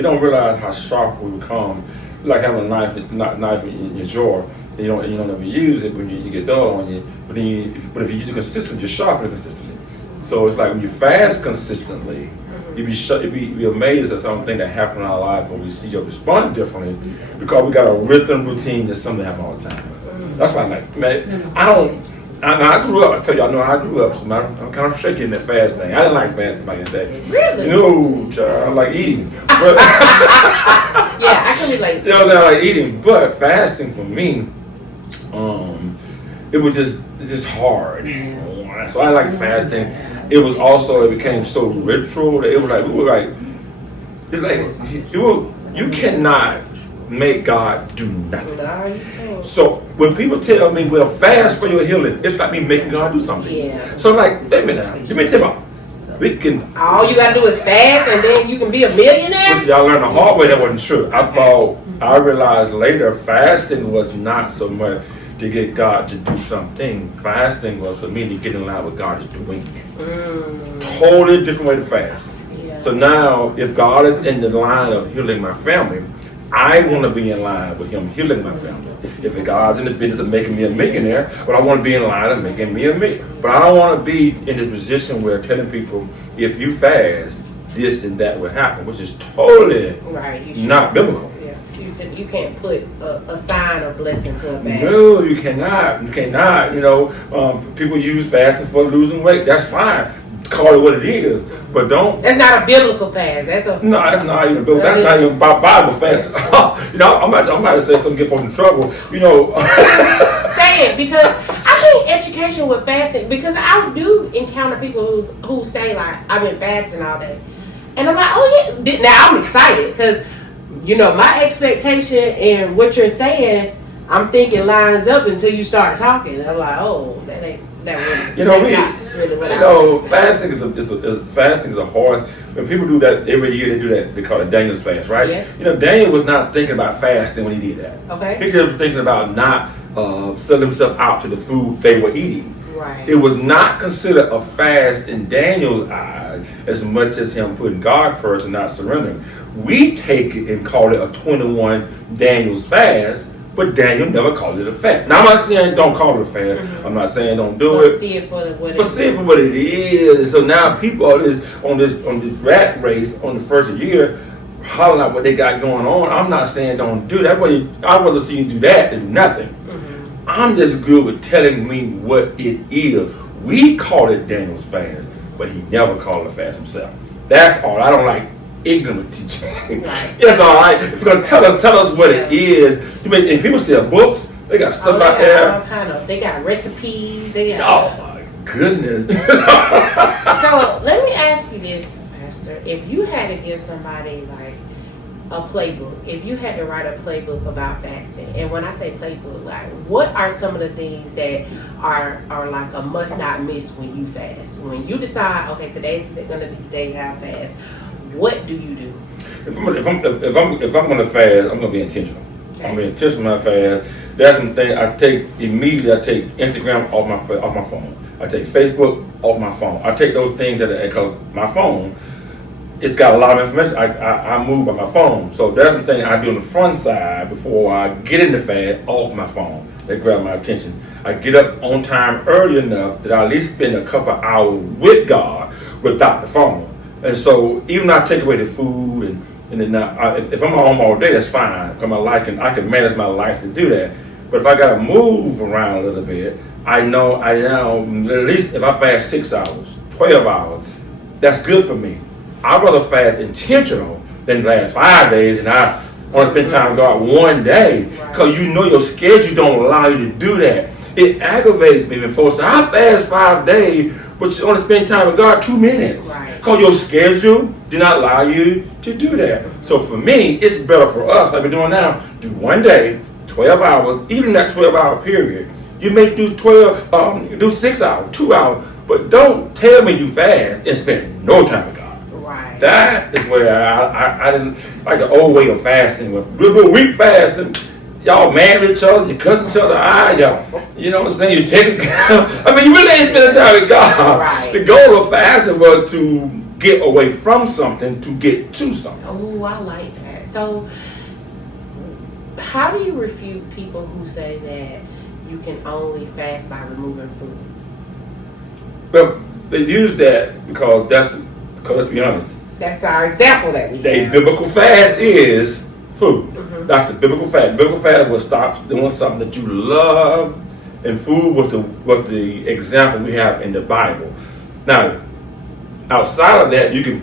We don't realize how sharp we become. Like having a knife in your drawer, and you don't ever use it when you get dull on you. But if you use it consistently, you sharpen it consistently. So it's like when you fast consistently, you'd be amazed at something that happen in our life when we see you respond differently because we got a rhythm routine that something happen all the time. That's why I grew up. I tell you, I know how I grew up. So I'm kind of shaky in that fast thing. I didn't like fasting back in the day. Really? No, child, I like eating. But, yeah, I can relate. I like eating, but fasting for me, it was just hard. So I like fasting. It became so ritual that it was like you cannot make God do nothing. So when people tell me, well, fast for your healing, it's like me making God do something. Yeah. So like, wait a minute now, let me tell you, we can. All you gotta do is fast and then you can be a millionaire? Listen, y'all learned the hard way that wasn't true. I realized later fasting was not so much to get God to do something. Fasting was for me to get in line with God is doing. Totally different way to fast. Yeah. So now, if God is in the line of healing my family, I want to be in line with Him healing my family. If God's in the business of making me a millionaire, but I want to be in line of making me a millionaire. But I don't want to be in this position where telling people, if you fast, this and that will happen, which is totally not biblical. Yeah. You can't put a sign of blessing to a fast. No, you cannot. You cannot. People use fasting for losing weight. That's fine. Call it what it is, but don't. That's not a biblical fast. That's not even biblical. That's not even Bible fast. I'm about to say something get folks in trouble. Say it, because I think education with fasting, because I do encounter people who say like, I've been fasting all day, and I'm like, oh yeah. Now I'm excited because my expectation and what you're saying, I'm thinking lines up until you start talking. I'm like, oh, that ain't. Fasting is a hard. When people do that every year, they do that. They call it Daniel's fast, right? Yes. Daniel was not thinking about fasting when he did that. Okay. He just was thinking about not selling himself out to the food they were eating. Right. It was not considered a fast in Daniel's eyes as much as him putting God first and not surrendering. We take it and call it a 21 Daniel's fast. But Daniel never called it a fast. Now I'm not saying don't call it a fast. I'm not saying don't do it. See it for what it is. So now people are on this rat race on the first year, hollering out what they got going on. I'm not saying don't do that. I'd rather see you do that than nothing. I'm just good with telling me what it is. We call it Daniel's fast, but he never called it a fast himself. That's all. I don't like ignorant teaching. That's all right. If you're gonna tell us what it is, and people sell books. They got stuff out there. They got recipes. Oh my goodness. So let me ask you this, Pastor. If you had to give somebody like a playbook, if you had to write a playbook about fasting, and when I say playbook, like what are some of the things that are like a must not miss when you fast? When you decide, okay, today's gonna be the day that I fast. What do you do? If I'm gonna fast, I'm gonna be intentional. Okay. I'm gonna be intentional when I fast. That's the thing. I take Instagram off my phone. I take Facebook off my phone. I take those things because my phone, it's got a lot of information. I move by my phone. So that's the thing I do on the front side before I get in the fast off my phone. They grab my attention. I get up on time early enough that I at least spend a couple hours with God without the phone. And so even though I take away the food and then if I'm home all day, that's fine. Because I can manage my life to do that. But if I gotta move around a little bit, I know at least if I fast 6 hours, 12 hours, that's good for me. I'd rather fast intentional than last 5 days and I want to spend time with God one day. Because your schedule don't allow you to do that. It aggravates me when folks say, I fast 5 days, but you only spend time with God 2 minutes. Because your schedule did not allow you to do that. So for me, it's better for us, like we're doing now, do 1 day, 12 hours, even that 12-hour period. You may do 6 hours, 2 hours, but don't tell me you fast and spend no time with God. That is where I didn't like the old way of fasting with weak fasting. Y'all mad with each other, you cut each other eye, you know what I'm saying? You take it. I mean, you really ain't spending time with God. The goal of fasting was to get away from something to get to something. Oh, I like that. So, how do you refute people who say that you can only fast by removing food? Well, they use that because let's be honest, That's our example that we the have. biblical fast is food. Mhm. That's the biblical fast. Biblical fast will stop doing something that you love, and food was the example we have in the Bible. Now, outside of that, you can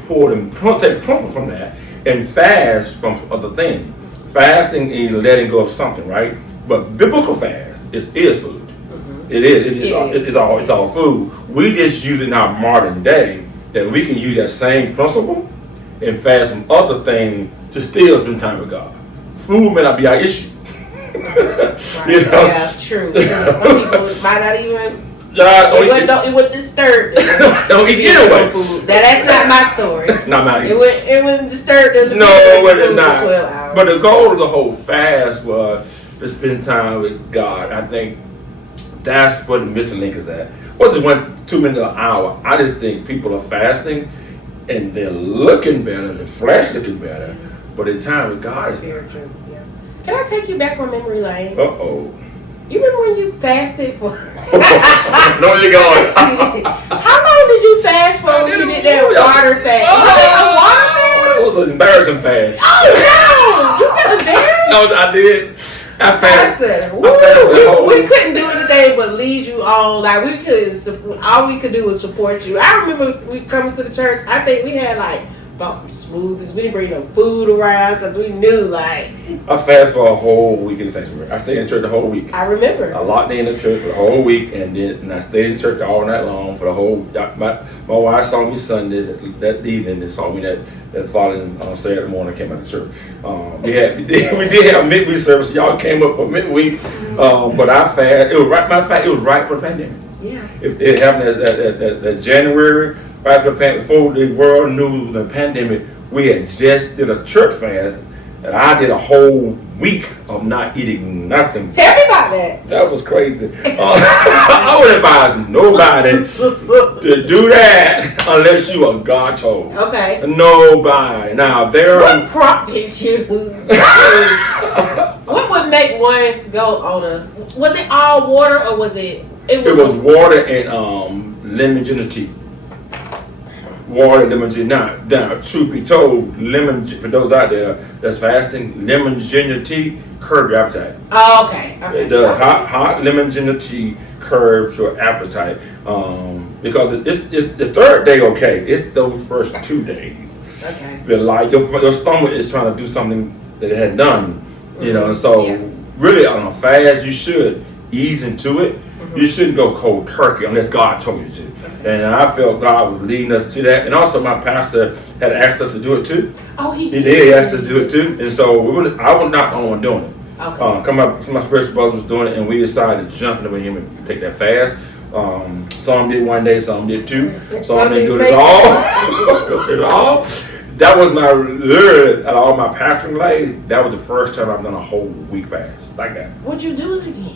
take comfort from that and fast from other things. Fasting is letting go of something, right? But biblical fast is food. Mhm. It is. It's all food. We just use it in our modern day that we can use that same principle and fast from other things to still spend time with God. Food may not be our issue. Right. You know? Yeah, true. Some people might not even. It It would disturb them. don't to get be get away. away from food. That's not my story. Not my It wouldn't disturb them to be No, away it from would food not. for 12 hours. But the goal of the whole fast was to spend time with God. I think that's what Mr. Link is at. What's it 2 minutes an hour? I just think people are fasting and they're looking better, the flesh looking better, but the time with God is spiritual. Yeah. Can I take you back on memory lane? Uh-oh. You remember when you fasted for? No, you're going. How long did you fast for when you did that water fast? Was it a water fast? It was an embarrassing fast. Oh no! You felt embarrassed? No, I did. I fasted. Pastor, we couldn't do anything but lead you on. Like we couldn't. All we could do was support you. I remember we coming to the church. I think we had bought some smoothies. We didn't bring no food around because we knew I fasted for a whole week in the sanctuary. I stayed in church the whole week. I remember. I locked in the church for the whole week, and I stayed in church all night long for the whole. My wife saw me Sunday that evening, and saw me that following Saturday morning. Came out to church. We did have midweek service. Y'all came up for midweek, but I fasted. It was right. Matter of fact, it was right for the pandemic. Yeah. It happened at January. Right before the world knew the pandemic, we had just did a church fast, and I did a whole week of not eating nothing. Tell me about that. That was crazy. I would advise nobody to do that unless you are God told. Okay. Nobody. Now what prompted you? What would make one go on a? Was it all water or was it? It was water and lemon ginger tea. Water and lemon ginger. Now, truth be told, for those out there that's fasting, lemon ginger tea curbs your appetite. Oh, okay. It does. Hot lemon ginger tea curbs your appetite. Because it's the third day okay. It's those first 2 days. Okay. But like your stomach is trying to do something that it hadn't done. You know, so really on a fast you should ease into it. You shouldn't go cold turkey unless God told you to. And I felt God was leading us to that. And also my pastor had asked us to do it too. Oh, he did? He did. He asked us to do it too. And so I was not the only one doing it. Okay. Some of my spiritual brothers was doing it, and we decided to jump in with him and take that fast. Some did one day, some did 2. Some didn't do it at all. That was literally at all my pastoring life. That was the first time I've done a whole week fast like that. Would you do it again?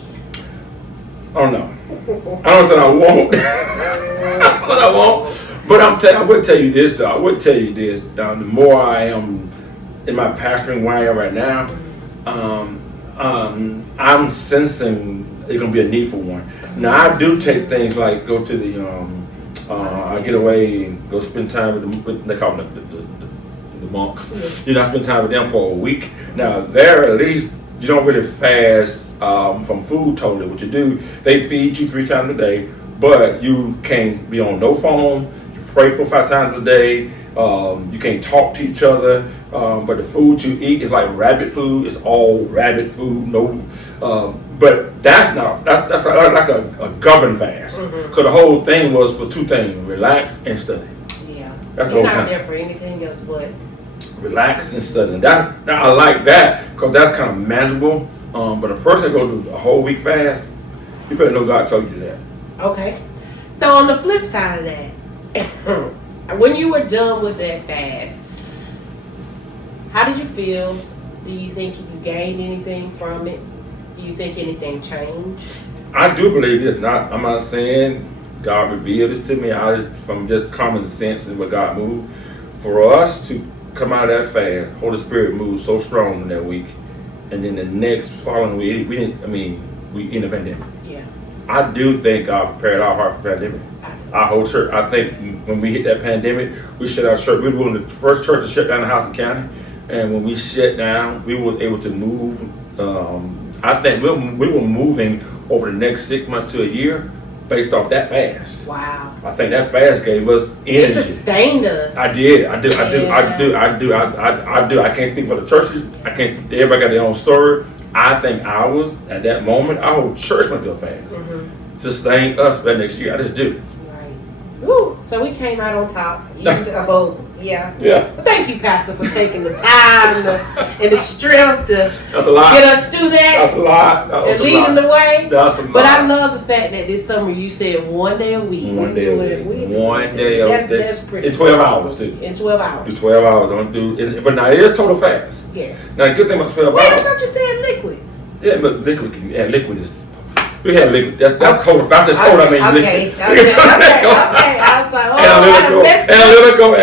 I don't know. I don't say I won't. But I won't. But I would tell you this though. I would tell you this. The more I am in my pastoring where I am right now, I'm sensing it's gonna be a need for one. Now I do take things like go to the I get away and go spend time with they call them the monks. You know, I spend time with them for a week. Now there at least you don't really fast from food totally. What you do, they feed you 3 times a day, but you can't be on no phone. You pray for 5 times a day. You can't talk to each other. But the food you eat is like rabbit food. It's all rabbit food. No, but that's like a governed fast. Because the whole thing was for 2 things: relax and study. Yeah. That's the You're whole not time. there for anything else but Relax and study. That I like that because that's kind of manageable. But a person that goes through a whole week fast, you better know God told you that. Okay. So on the flip side of that, when you were done with that fast, how did you feel? Do you think you gained anything from it? Do you think anything changed? I do believe this. I'm not saying God revealed this to me from just common sense and what God moved. For us to come out of that fast, Holy Spirit moved so strong in that week, and then the next following week, we in the pandemic. Yeah. I do think God prepared our heart for the pandemic. Our whole church. I think when we hit that pandemic, we shut our church. We were one of the first church to shut down the Houston County, and when we shut down, we were able to move. I think we were moving over the next 6 months to a year based off that fast. Wow. I think that fast gave us energy. It sustained us. I did. I do. I can't speak for the churches. I can't. Everybody got their own story. I think ours at that moment, our whole church went through a fast. Mm-hmm. Sustained us for that next year. I just do. Right. Woo. So we came out on top. Yeah. Well, thank you, Pastor, for taking the time and the strength to That's a lot. get us through that. That's a lot. And leading the way. That's a lot. But I love the fact that this summer you said 1 day a week. One day a week. One day a week. That's pretty. In 12 hours too. In 12 hours. It's 12 hours. Don't do it. But now it is total fast. Yes. Now the good thing about 12 Wait, I hours. thought you said liquid. Yeah, but liquid can. Yeah, liquid is. We have liquid. That's total. If I said total, I mean liquid. Okay. I was like, oh, Analytical. I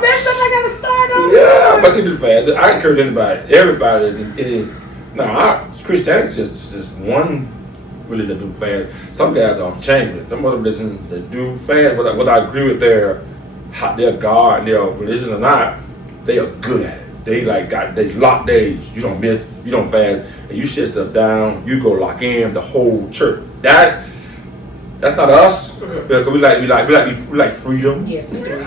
messed up. I gotta start over. Yeah, but it is fast. I encourage everybody. Christianity is just one religion that do fast. Some guys are changing. Some other religions that do fast. What I agree with their God and their religion or not, they are good at it. They lock days. You don't miss. You don't fast, and you shut stuff down. You go lock in the whole church. That's not us. Because we like freedom. Yes, we do.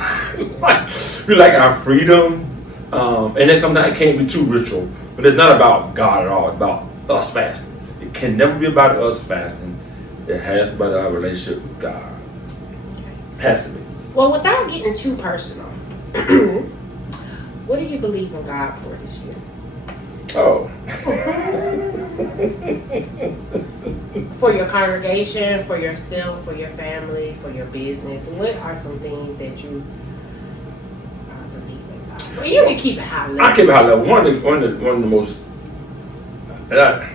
We like our freedom, and then sometimes it can't be too ritual. But it's not about God at all. It's about us fasting. It can never be about us fasting. It has to be about our relationship with God. It has to be. Well, without getting too personal, what do you believe in God for this year? Oh. For your congregation, for yourself, for your family, for your business, what are some things that you believe in God? Well, you can keep it high level. I keep it high level. One of the most. I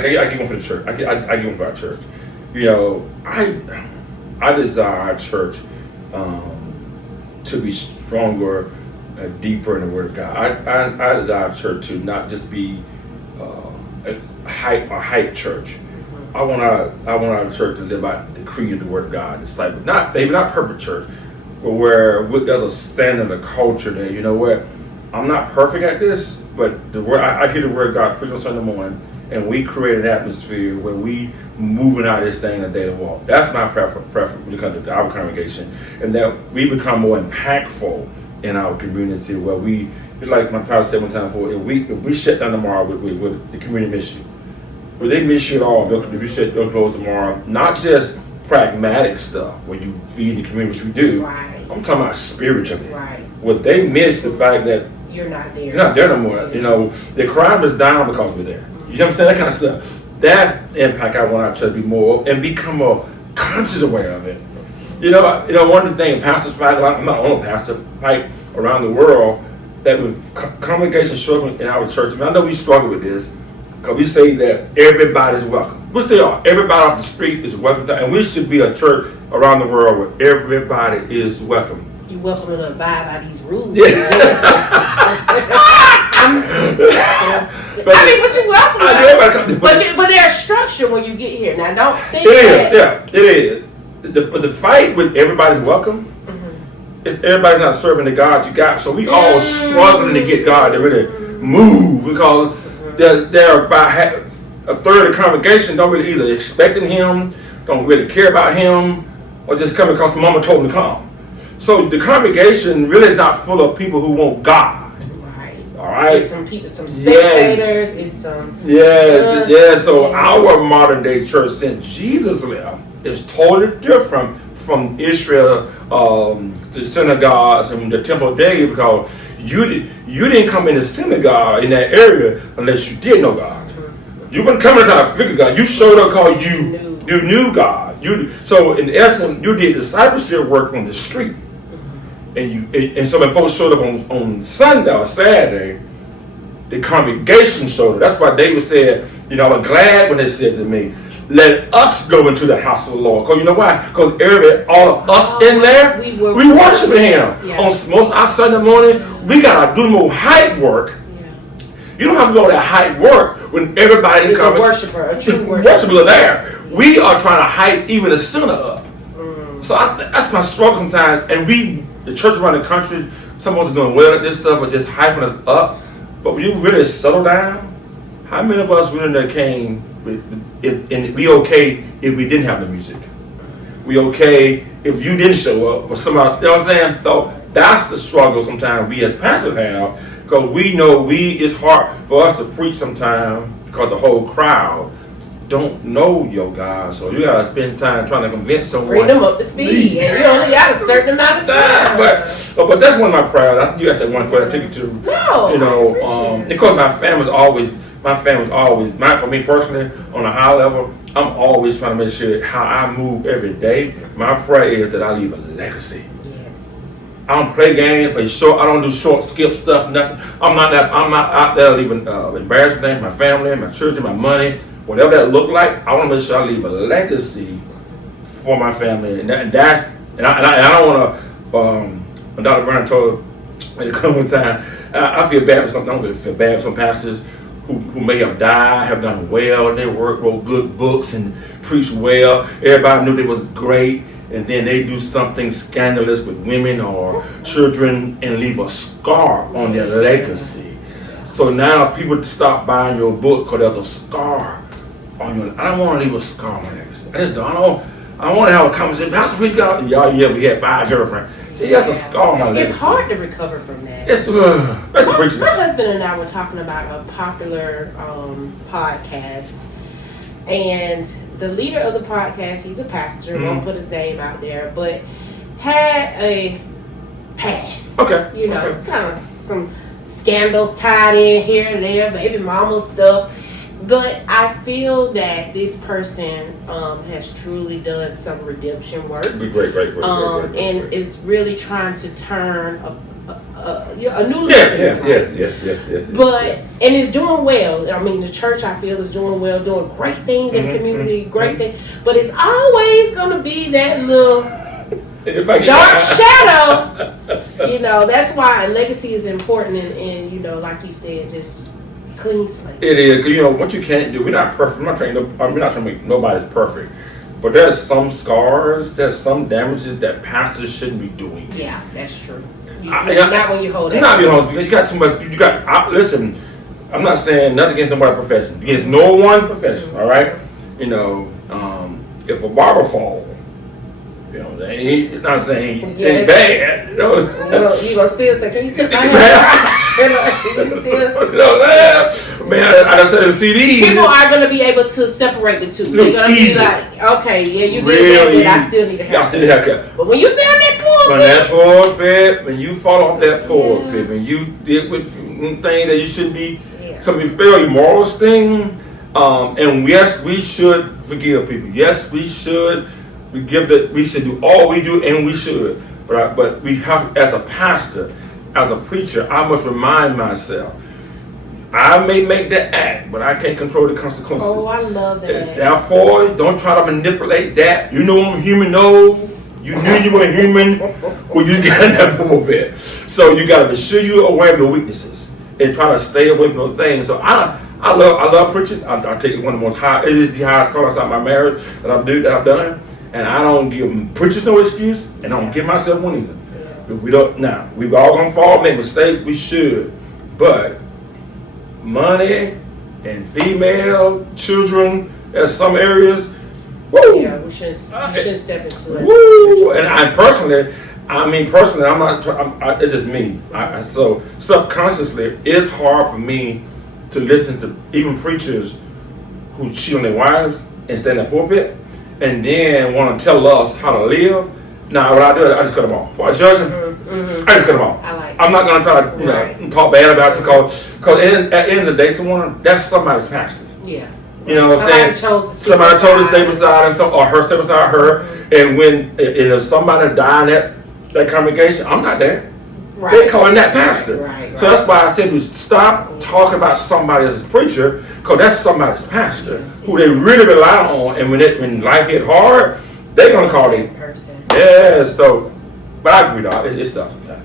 give one for the church. I give one for our church. You know, I desire our church to be stronger, deeper in the Word of God. I desire our church to not just be a hype church. I want our church to live out the creed of the Word of God. It's like maybe not perfect church, but where there's a standard, a culture there. You know what? I'm not perfect at this, but the word I hear the Word of God preached on Sunday morning, and we create an atmosphere where we moving out of this thing in a daily walk. That's my preference when it comes to our congregation, and that we become more impactful in our community. Where it's like my pastor said one time before, if we shut down tomorrow with the community miss you. Well, they miss you at all if you shut your doors tomorrow. Not just pragmatic stuff where you feed the community, which we do. Right. I'm talking about spiritually. Right. What they miss the fact that you're not there. you're not there no more. You know, the crime is down because we're there. You know what I'm saying? That kind of stuff. That impact I want our church to be more and become more conscious aware of it. You know, one of the things pastors fight a lot. I'm not only pastor, fight around the world that when congregations struggling in our church. I mean, I know we struggle with this because we say that everybody's welcome. Which they are. Everybody off the street is welcome, and we should be a church around the world where everybody is welcome. You welcome to abide by these rules. Yeah. I mean, but you welcome. But there's structure when you get here. Now, don't think it is. But the fight with everybody's welcome. It's everybody's not serving the God you got, so we all struggling to get God to really move because they're about a third of the congregation don't really either expecting Him, don't really care about Him, or just come because Mama told them to come. So the congregation really is not full of people who want God. Right. All right. It's some people, some spectators. It's some. So our modern day church since Jesus left is totally different from Israel, the synagogues and the temple of David, because you didn't come in the synagogue in that area unless you did know God. You weren't coming to figure God. You showed up because you knew God. So in essence, you did discipleship work on the street, and so when folks showed up on Sunday or Saturday, the congregation showed up. That's why David said, I was glad when they said to me, let us go into the house of the Lord. Because you know why? Because all of us in there, we worship Him. Yeah. On most our Sunday morning, we got to do more hype work. You don't have to go to that hype work when everybody is a worshiper, a true worshiper there. We are trying to hype even the sinner up. So that's my struggle sometimes. And the church around the country, some of us are doing well at this stuff, but just hyping us up. But when you really settle down, how many of us really came? And we okay if we didn't have the music. We okay if you didn't show up, but somebody, you know what I'm saying? So that's the struggle sometimes we as pastors have. Because we know it's hard for us to preach sometimes because the whole crowd don't know your God. So you gotta spend time trying to convince someone. Bring them up to speed. And you only got a certain amount of time. But that's one of my prayers. You asked that one question, I took it to. No. Because my family's always, for me personally, on a high level, I'm always trying to make sure how I move every day. My prayer is that I leave a legacy. I don't play games, play short. I don't do short, skip stuff, nothing. I'm not out there leaving embarrassing things, my family, my children, my money, whatever that look like. I want to make sure I leave a legacy for my family, and I don't want to. Dr. Brown told me to come one time. I feel bad for something. I don't really feel bad for some pastors who may have died, have done well. They wrote good books and preached well. Everybody knew they was great. And then they do something scandalous with women or children and leave a scar on their legacy. So now people stop buying your book because there's a scar on your. I don't want to leave a scar on my legacy. I just don't. I want to have a conversation. Pastor, we got we had 5 girlfriends. See, that's a scar on my legacy. It's hard to recover from that. My husband and I were talking about a popular podcast, and the leader of the podcast, he's a pastor, won't put his name out there, but had a past. Okay. Kind of some scandals tied in here and there, baby mama stuff. But I feel that this person has truly done some redemption work. Great. And is really trying to turn a new life in his life. Yes. But and is doing well. I mean, the church I feel is doing well, doing great things in the community, great things. But it's always gonna be that little dark shadow. That's why a legacy is important, and like you said, just clean slate. It is, because what you can't do. We're not perfect. We're not trying to make nobody's perfect. But there's some scars, there's some damages that pastors shouldn't be doing. Yeah, that's true. Not when you hold it. Not when you got too much. Listen, I'm not saying nothing against nobody's profession. Against no one profession, all right? If a barber falls, they ain't not saying it's bad. Well, you gonna still say, can you take my hair? Man, I said in CDs. People are gonna be able to separate the two. They're gonna be like, okay, yeah, you did that, but I still need a haircut. But when you sit on that pulpit, when you fall off that pulpit, when you did with things that you shouldn't be, some very immoral thing, and yes, we should forgive people. Yes, we should. We should do all we do, and we should. But we have, as a pastor, as a preacher, I must remind myself, I may make that act, but I can't control the consequences. Oh, I love that. Therefore, don't try to manipulate that. You know I'm human, you knew you were human when you got in that pulpit. So you got to be sure you're aware of your weaknesses and try to stay away from those things. So I love preaching. I take it one of the most high. It is the highest call outside my marriage that I've done. And I don't give preachers no excuse, and I don't give myself one either. We don't now. We all gonna fall, make mistakes. We should, but money and female children, there's some areas. Woo! Yeah, we shouldn't step into it. Woo! And I'm not. It's just me. So subconsciously, it's hard for me to listen to even preachers who cheat on their wives and stand in the pulpit, and then want to tell us how to live. Now, what I do is I just cut them off. For a judge, I just cut them off. I'm not going to try to talk bad about you because at the end of the day, that's somebody's pastor. Yeah. You know what I'm saying? Somebody told to stay beside him, or her stay beside her. And if somebody died in that congregation, I'm not there. Right. They're calling that pastor. Right. So that's why I tell you, stop talking about somebody as a preacher, because that's somebody's pastor who they really rely on. And when life get hard, they're gonna call their person. yeah. So, but I agree, dog. It's tough sometimes.